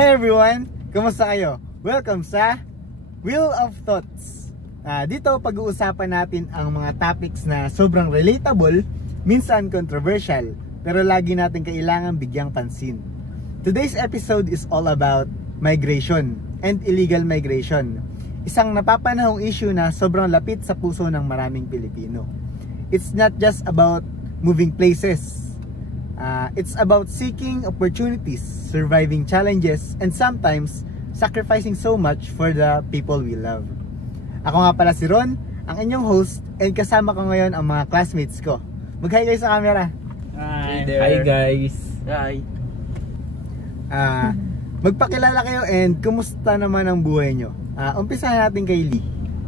Hi everyone! Kumusta kayo? Welcome sa Wheel of Thoughts. Dito pag-uusapan natin ang mga topics na sobrang relatable, minsan controversial, pero lagi natin kailangan bigyang pansin. Today's episode is all about migration and illegal migration. Isang napapanahong issue na sobrang lapit sa puso ng maraming Pilipino. It's not just about moving places. It's about seeking opportunities, surviving challenges, and sometimes sacrificing so much for the people we love. Ako nga pala si Ron, ang inyong host, and kasama ko ngayon ang mga classmates ko. Mag-hi kayo sa camera. Hi there. Hi guys. Hi. Magpakilala kayo and kumusta naman ang buhay nyo? Umpisahan natin kay Lee.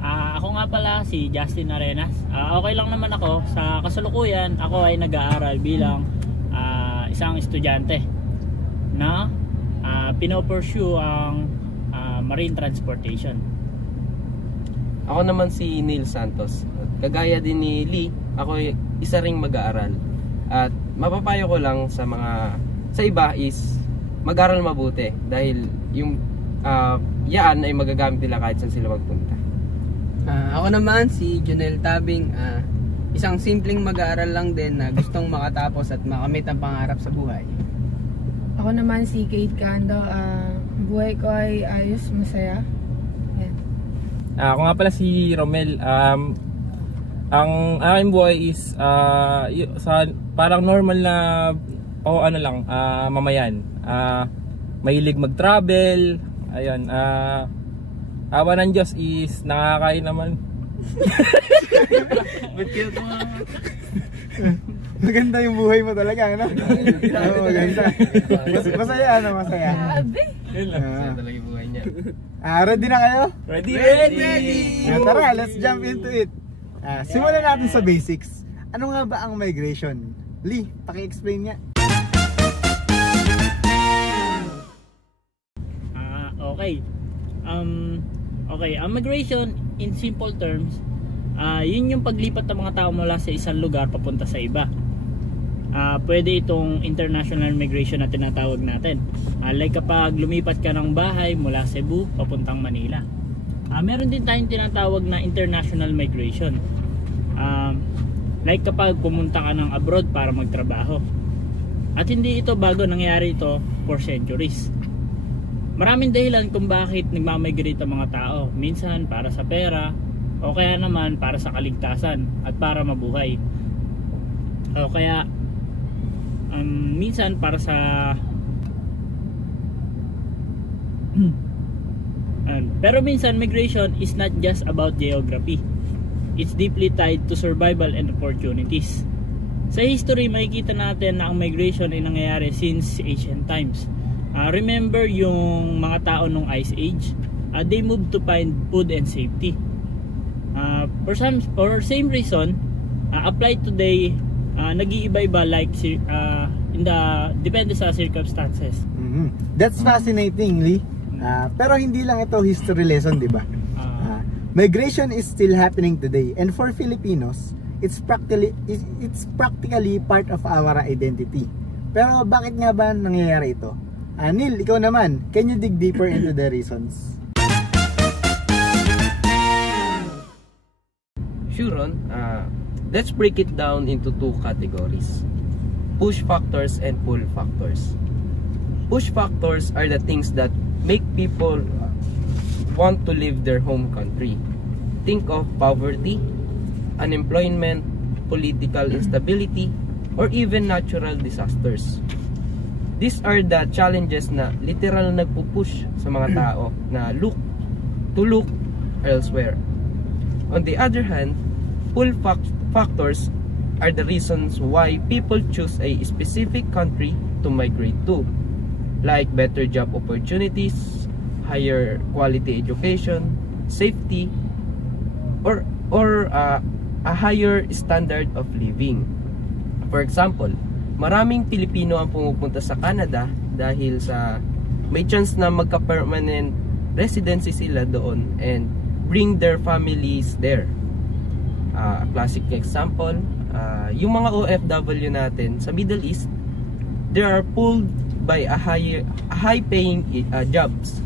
Ako nga pala si Justin Arenas. Okay lang naman ako. Sa kasalukuyan, ako ay nag-aaral bilang isang estudyante na pinopursue ang marine transportation. Ako naman si Neil Santos. Kagaya din ni Lee, ako ay isa ring mag-aaral. At mapapayo ko lang sa iba is mag-aral mabuti dahil yung yaan ay magagamit nila kahit saan sila magpunta. Ako naman si Junel Tabing, isang simpleng mag-aaral lang din na gustong makatapos at makamit ang pangarap sa buhay. Ako naman si Kate Cando, buhay ko ay ayos, masaya. Yan. Ako nga pala si Romel. Ang aking buhay is parang normal na mamayan. Mahilig mag-travel. Ayun, awa ng Diyos is nakakain naman. Maganda yung buhay mo talaga, ano? Oo, maganda. Masaya, ano? Masaya. Yun lang, masaya talaga yung buhay niya. Ready na kayo? Ready! Tara, let's jump into it. Simulan natin sa basics. Ano nga ba ang migration? Lee, paki-explain nga. Okay, ang migration in simple terms, yun yung paglipat ng mga tao mula sa isang lugar papunta sa iba. Pwede itong international migration na tinatawag natin. Like kapag lumipat ka ng bahay mula Cebu papuntang Manila. Meron din tayong tinatawag na international migration. Like kapag pumunta ka ng abroad para magtrabaho. At hindi ito bago, nangyayari ito for centuries. Maraming dahilan kung bakit nagmamigrate ang mga tao. Minsan para sa pera, o kaya naman para sa kaligtasan at para mabuhay. O kaya minsan para sa pero minsan migration is not just about geography. It's deeply tied to survival and opportunities. Sa history, makikita natin na ang migration ay nangyayari since ancient times. Remember yung mga tao nung Ice Age, they moved to find food and safety. For same reason, applied today, nag-iiba-iba like depende sa circumstances. That's fascinating, Lee. Pero hindi lang ito history lesson, di ba? Migration is still happening today, and for Filipinos, it's practically part of our identity. Pero bakit nga ba nangyayari ito? Neil, ikaw naman, can you dig deeper into the reasons? Sure, Ron. Let's break it down into two categories. Push factors and pull factors. Push factors are the things that make people want to leave their home country. Think of poverty, unemployment, political instability, or even natural disasters. These are the challenges na literal na nagpupush sa mga tao na look elsewhere. On the other hand, pull factors are the reasons why people choose a specific country to migrate to, like better job opportunities, higher quality education, safety, or a higher standard of living. For example, maraming Pilipino ang pumupunta sa Canada dahil sa may chance na magka-permanent residency sila doon and bring their families there. A classic example, yung mga OFW natin sa Middle East, they are pulled by a high paying jobs.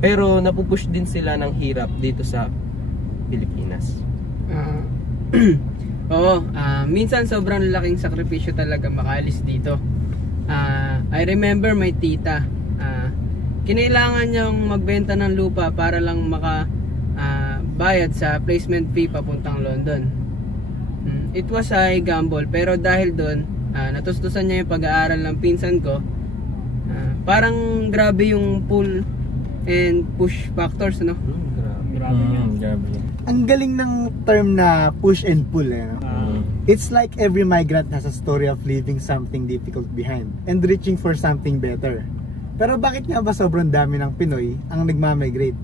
Pero napupush din sila ng hirap dito sa Pilipinas. Minsan sobrang laking sakripisyo talaga makaalis dito. I remember my tita, kinailangan niyang magbenta ng lupa para lang bayad sa placement fee papuntang London. It was a gamble, pero dahil doon natustusan niya yung pag-aaral ng pinsan ko. Parang grabe yung pull and push factors, no? Grabe yun. Grabe. Ang galing ng term na push and pull, eh, no? It's like every migrant has a story of leaving something difficult behind and reaching for something better. Pero bakit nga ba sobrang dami ng Pinoy ang nagmamigrate?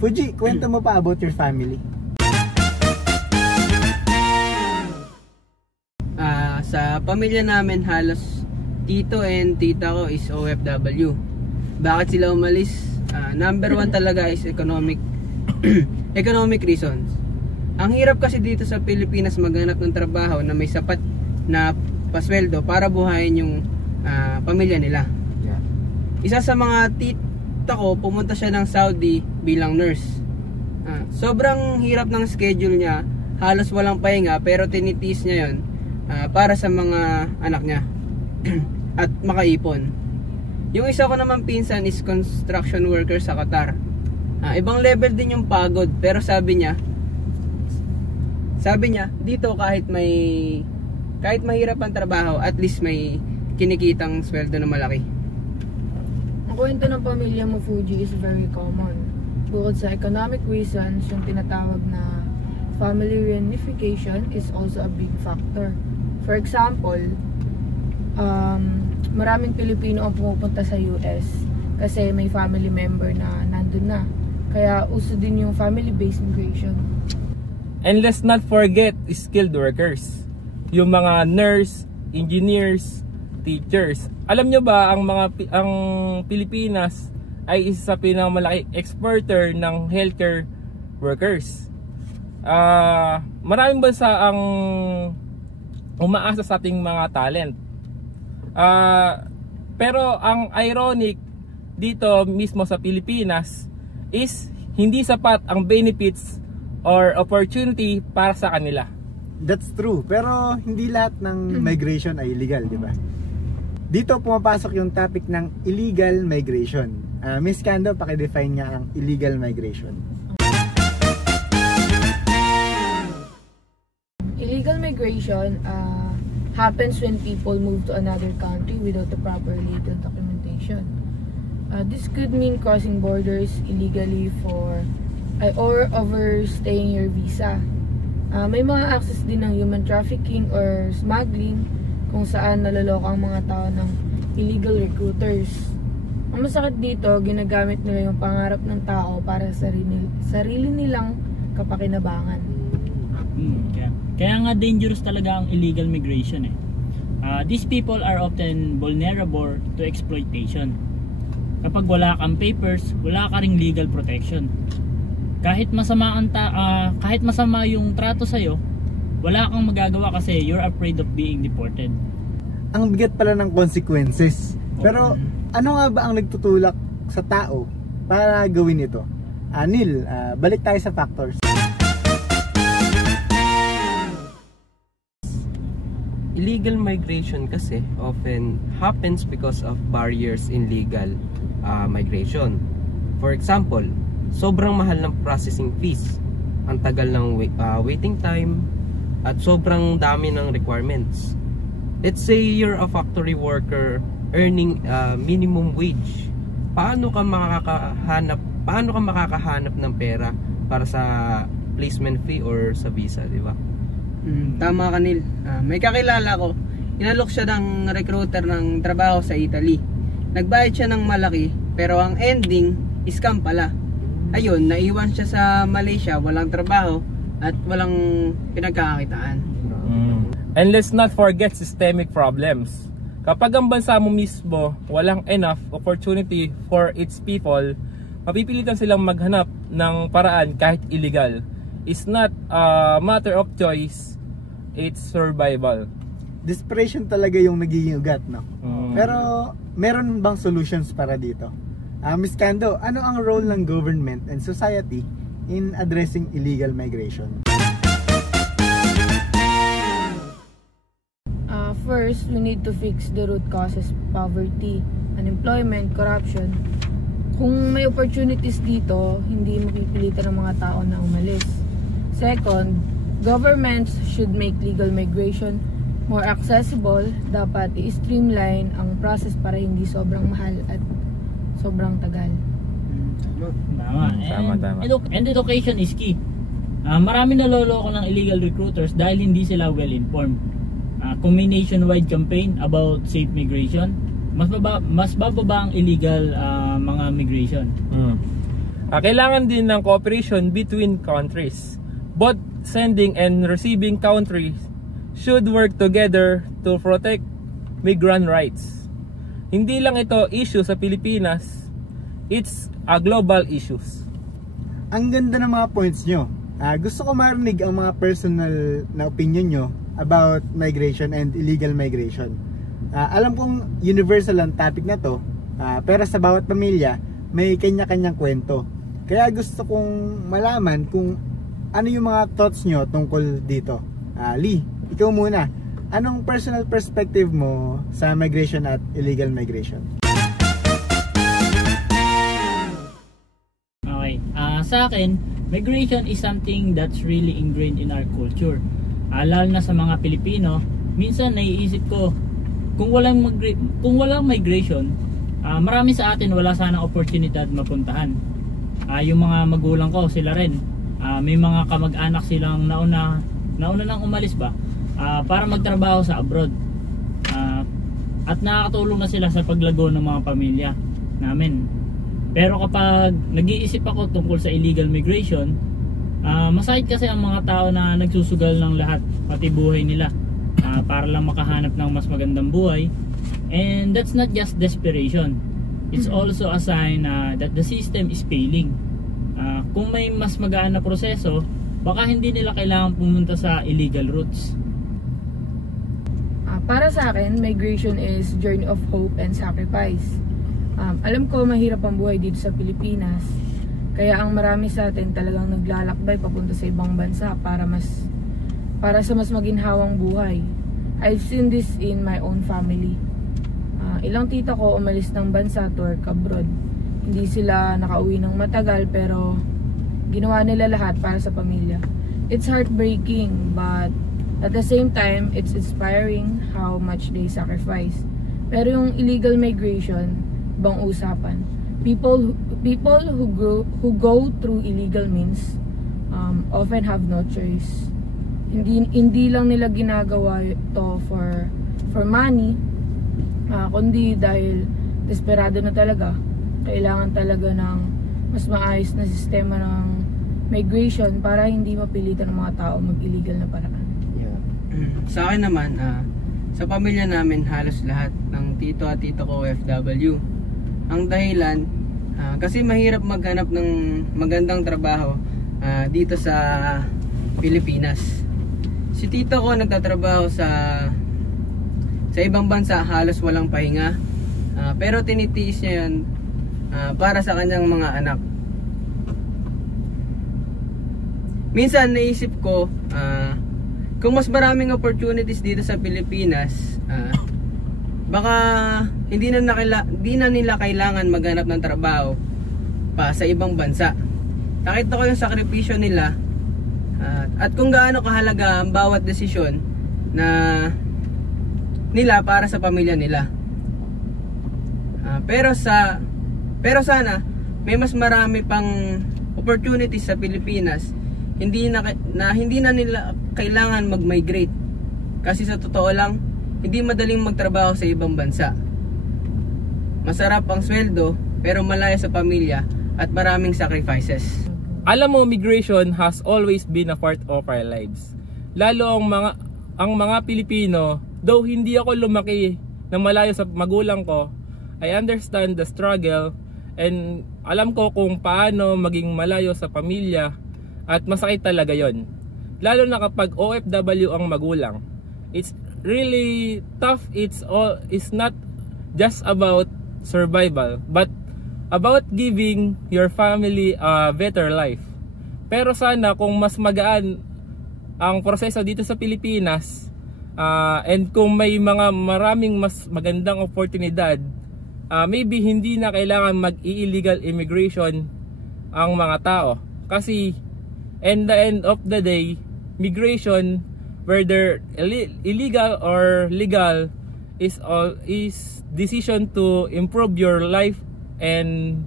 Fuji, kwento mo pa about your family. Sa pamilya namin, halos tito and tita ko is OFW. Bakit sila umalis? Number one talaga is economic reasons. Ang hirap kasi dito sa Pilipinas maghanap ng trabaho na may sapat na pasweldo para buhayin yung pamilya nila. Yeah. Isa sa mga tita ko, pumunta siya ng Saudi bilang nurse. Sobrang hirap ng schedule niya, halos walang pahinga, pero tinitiis niya yon para sa mga anak niya at makaipon. Yung isa ko naman pinsan is construction worker sa Qatar. Ibang level din yung pagod, pero sabi niya dito kahit mahirap ang trabaho, at least may kinikitang sweldo na malaki. Ang kwento ng pamilya mo, Fuji, is very common. Bukod sa economic reasons, yung tinatawag na family reunification is also a big factor. For example, maraming Pilipino ang pumupunta sa US kasi may family member na nandun na. Kaya uso din yung family-based migration. And let's not forget skilled workers. Yung mga nurse, engineers, teachers. Alam nyo ba ang Pilipinas ay isa sa pinakamalaki exporter ng healthcare workers. Maraming bansa ang umaasa sa ating mga talent. Pero ang ironic dito mismo sa Pilipinas is hindi sapat ang benefits or opportunity para sa kanila. That's true, pero hindi lahat ng migration ay illegal, di ba? Dito pumapasok yung topic ng illegal migration. Miss Kando, pakidefine nga ang illegal migration. Illegal migration happens when people move to another country without the proper legal documentation. This could mean crossing borders illegally or overstaying your visa. May mga access din ng human trafficking or smuggling kung saan naloloko ang mga tao ng illegal recruiters. Ang masakit dito, ginagamit nila yung pangarap ng tao para sa sarili nilang kapakinabangan. Kaya nga dangerous talaga ang illegal migration eh. These people are often vulnerable to exploitation. Kapag wala kang papers, wala ka ring legal protection. Kahit masama yung trato sa'yo, wala kang magagawa kasi you're afraid of being deported. Ang bigat pala ng consequences. Pero ano nga ba ang nagtutulak sa tao para gawin ito? Neil, balik tayo sa factors. Illegal migration kasi often happens because of barriers in legal migration. For example, sobrang mahal ng processing fees, ang tagal ng waiting time, at sobrang dami ng requirements. Let's say you're a factory worker earning minimum wage. Paano ka makakahanap ng pera para sa placement fee or sa visa, di ba? Tama ka, Neil. May kakilala ko, inalok siya ng recruiter ng trabaho sa Italy. Nagbayad siya ng malaki, pero ang ending, scam pala. Ayun, naiwan siya sa Malaysia, walang trabaho at walang pinagkakakitaan. And let's not forget systemic problems. Kapag ang bansa mo mismo walang enough opportunity for its people, mapipilitan silang maghanap ng paraan kahit illegal. It's not a matter of choice, it's survival. Desperation talaga yung nagiging ugat, no? Pero meron bang solutions para dito? Ms. Cando, ano ang role ng government and society in addressing illegal migration? First, we need to fix the root causes: poverty, unemployment, corruption. Kung may opportunities dito, hindi mapipilitan ng mga tao na umalis. Second, governments should make legal migration more accessible. Dapat i-streamline ang process para hindi sobrang mahal at sobrang tagal. Tama. And education is key. Marami naloloko ng illegal recruiters dahil hindi sila well-informed. Kung may nationwide campaign about safe migration, mas bababa ang illegal mga migration. Kailangan din ng cooperation between countries. Both sending and receiving countries should work together to protect migrant rights. Hindi lang ito issue sa Pilipinas, it's a global issues. Ang ganda ng mga points nyo. Gusto ko marinig ang mga personal na opinion nyo about migration and illegal migration. Alam kong universal ang topic na to, pero sa bawat pamilya may kanya-kanyang kwento. Kaya gusto kong malaman kung ano yung mga thoughts nyo tungkol dito. Lee, ikaw muna. Anong personal perspective mo sa migration at illegal migration? Okay. Sa akin, migration is something that's really ingrained in our culture. Lalo na sa mga Pilipino, minsan naiisip ko, kung walang migration, marami sa atin wala sanang oportunidad mapuntahan. Yung mga magulang ko, sila rin, may mga kamag-anak silang nauna nang umalis ba para magtrabaho sa abroad. At nakakatulong na sila sa paglago ng mga pamilya namin. Pero kapag nag-iisip ako tungkol sa illegal migration, masakit kasi ang mga tao na nagsusugal ng lahat, pati buhay nila, para lang makahanap ng mas magandang buhay. And that's not just desperation, it's also a sign that the system is failing. Kung may mas magaan na proseso, baka hindi nila kailangan pumunta sa illegal routes. Para sa akin, migration is journey of hope and sacrifice. Alam ko mahirap ang buhay dito sa Pilipinas, kaya ang marami sa atin talagang naglalakbay papunta sa ibang bansa para sa mas maginhawang buhay. I've seen this in my own family. Ilang tita ko umalis ng bansa to work abroad. Hindi sila nakauwi ng matagal, pero ginawa nila lahat para sa pamilya. It's heartbreaking, but at the same time, it's inspiring how much they sacrifice. Pero yung illegal migration, bang usapan. People who go through illegal means often have no choice. Hindi lang nila ginagawa ito for money, kundi dahil desperado na talaga. Kailangan talaga ng mas maayos na sistema ng migration para hindi mapilitan ng mga tao mag-illegal na paraan. Yeah. Sa akin naman, sa pamilya namin halos lahat ng tito at tito ko OFW. Ang dahilan, kasi mahirap maghanap ng magandang trabaho dito sa Pilipinas. Si tito ko nagtatrabaho sa ibang bansa, halos walang pahinga, pero tinitiis niya yun para sa kanyang mga anak. Minsan naisip ko, kung mas maraming opportunities dito sa Pilipinas, baka hindi na nila kailangan maghanap ng trabaho pa sa ibang bansa. Nakita ko yung sakripisyo nila, at kung gaano kahalaga ang bawat desisyon nila para sa pamilya nila. Pero sana may mas marami pang opportunities sa Pilipinas. Hindi na nila kailangan mag-migrate. Kasi sa totoo lang, hindi madaling magtrabaho sa ibang bansa. Masarap ang sweldo, pero malayo sa pamilya at maraming sacrifices. Alam mo, migration has always been a part of our lives. Lalo ang mga Pilipino, though hindi ako lumaki na malayo sa magulang ko, I understand the struggle and alam ko kung paano maging malayo sa pamilya, at masakit talaga yon. Lalo na kapag OFW ang magulang. It's really tough. It's not just about survival, but about giving your family a better life. Pero sana kung mas magaan ang proseso dito sa Pilipinas, and kung may maraming mas magandang oportunidad, maybe hindi na kailangan mag-illegal immigration ang mga tao. Kasi in the end of the day, migration, whether illegal or legal, is decision to improve your life and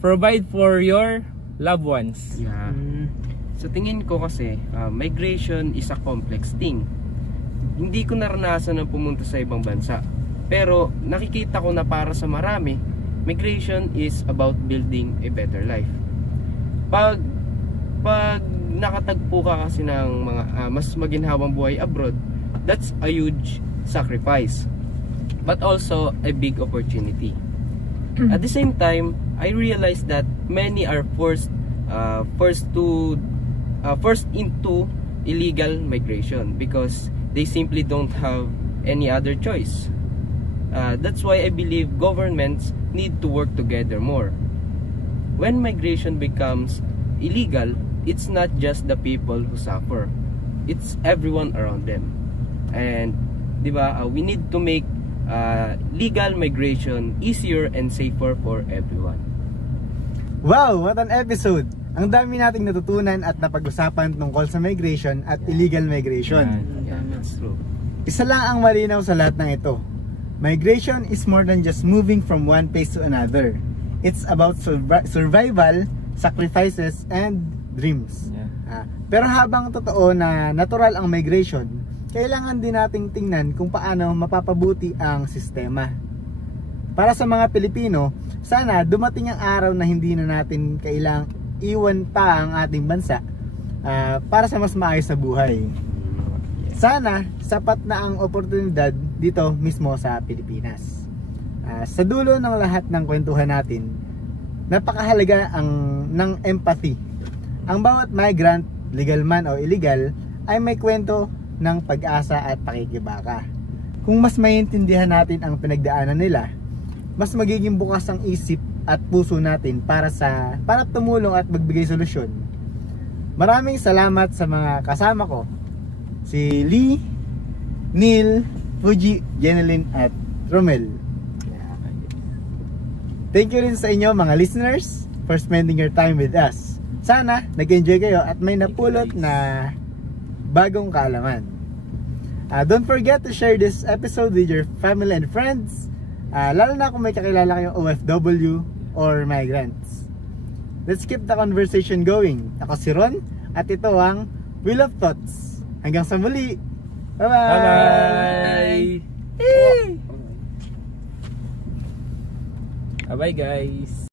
provide for your loved ones. Yeah. Sa tingin ko kasi, migration is a complex thing. Hindi ko naranasan na pumunta sa ibang bansa. Pero nakikita ko na para sa marami, migration is about building a better life. Pag nakatagpo ka kasi ng mga mas maginhawang buhay abroad, that's a huge sacrifice, but also a big opportunity. At the same time, I realized that many are forced into illegal migration because they simply don't have any other choice. That's why I believe governments need to work together more. When migration becomes illegal, it's not just the people who suffer, it's everyone around them. And we need to make legal migration easier and safer for everyone. Wow, what an episode! Ang dami nating natutunan at napag-usapan tungkol sa migration at illegal migration. Yeah, that's true. Isa lang ang malinaw sa lahat ng ito. Migration is more than just moving from one place to another. It's about survival, sacrifices, and dreams. Pero habang totoo na natural ang migration, kailangan din nating tingnan kung paano mapapabuti ang sistema. Para sa mga Pilipino, sana dumating ang araw na hindi na natin kailangang iwan pa ang ating bansa para sa mas maayos na buhay. Sana sapat na ang oportunidad dito mismo sa Pilipinas. Sa dulo ng lahat ng kwentuhan natin, napakahalaga ng empathy. Ang bawat migrant, legal man o illegal, ay may kwento ng pag-asa at pakikibaka. Kung mas maintindihan natin ang pinagdaanan nila, mas magiging bukas ang isip at puso natin para tumulong at magbigay solusyon. Maraming salamat sa mga kasama ko, si Lee, Neil, Fuji, Jeneline at Romel. Thank you rin sa inyo mga listeners for spending your time with us. Sana nag-enjoy kayo at may napulot na bagong kaalaman. Don't forget to share this episode with your family and friends, lalo na kung may kakilala kayong OFW or migrants. Let's keep the conversation going. Ako si Ron at ito ang Wheel of Thoughts. Hanggang sa muli. Bye-bye! Bye-bye guys!